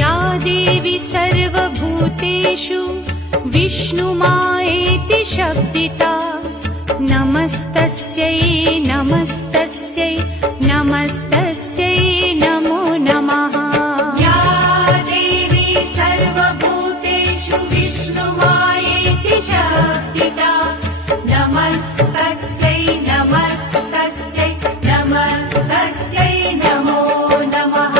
या देवी सर्वभूतेषु विष्णुमायेति शब्दिता नमस्तस्यै नमस्तस्यै नमस्तस्यै नमो नमः। या देवी सर्वभूतेषु विष्णुमायेति शब्दिता नमस्तस्यै नमस्तस्यै नमस्तस्यै नमो नमः।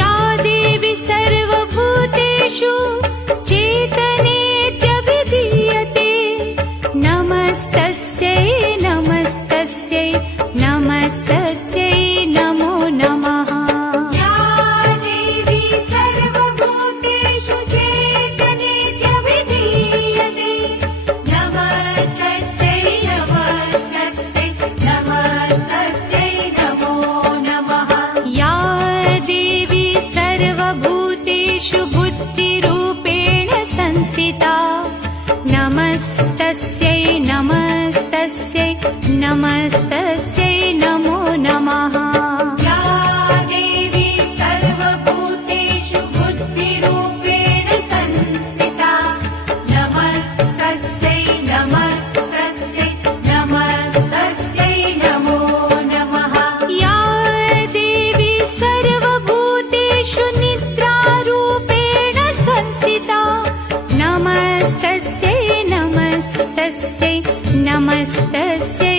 या देवी सर्वभूतेषु चेतनेत्यभिधीयते नमस्तस्यै नमस्तस्यै नमस्तस्यै नमो नमः। या देवी सर्वभूतेषु चेतनेत्यभिधीयते नमस्तस्यै नमस्तस्यै नमस्तस्यै नमो नमः। या देवी सर्वभूतेषु बुद्धिरूपेण संस्थिता नमस्तस्यै नमस्तस्यै नमस्तस्यै नमो नमः। या देवी सर्वभूतेषु बुद्धिरूपेण संस्थिता नमस्तस्यै नमस्तस्यै नमस्तस्यै नमो नमः। या देवी सर्वभूतेषु निद्रारूपेण संस्थिता नमस्तस्यै नमस्तस्यै नमस्तस्यै